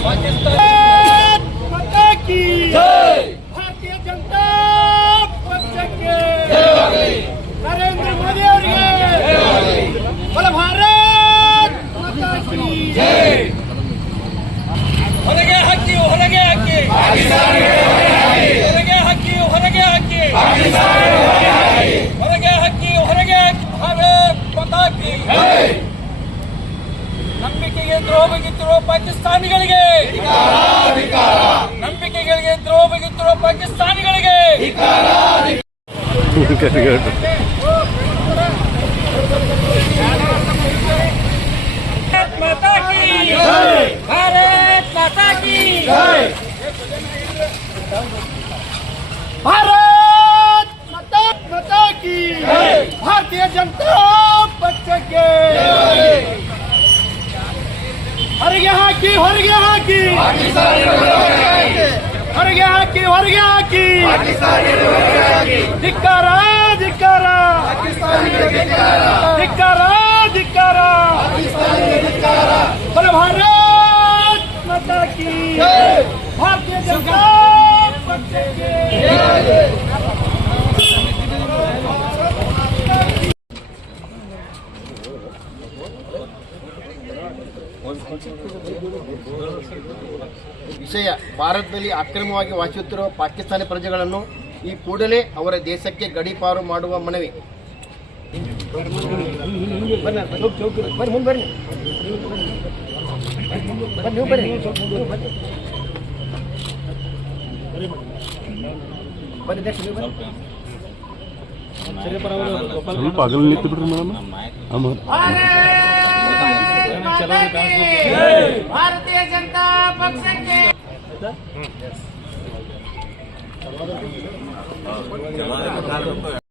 ಪ್ರತಿಭಟನೆ पाकिस्तानी नंबिके द्रोह पाकिस्तानी भारत माता की भारतीय जनता हर गया हाकी हर गया हाकी हर गया हाकी धिकारा धिकारा धिकारा धिकारा बोले, भारत माता की। Bharatiya Janata Thank you. ವಿಷಯ, ಭಾರತದಲ್ಲಿ ಅಕ್ರಮವಾಗಿ ವಾಸಿಸುತ್ತಿರುವ ಪಾಕಿಸ್ತಾನಿ ಪ್ರಜೆಗಳನ್ನು ಈ ಕೂಡಲೇ ಅವರ ದೇಶಕ್ಕೆ ಗಡೀಪಾರು ಮಾಡುವ ಮನವಿ. ಸ್ವಲ್ಪ ಅಗಲ ಬಿಡ್ರಿ ಮೇಡಮ್. भारतीय जनता पक्ष के।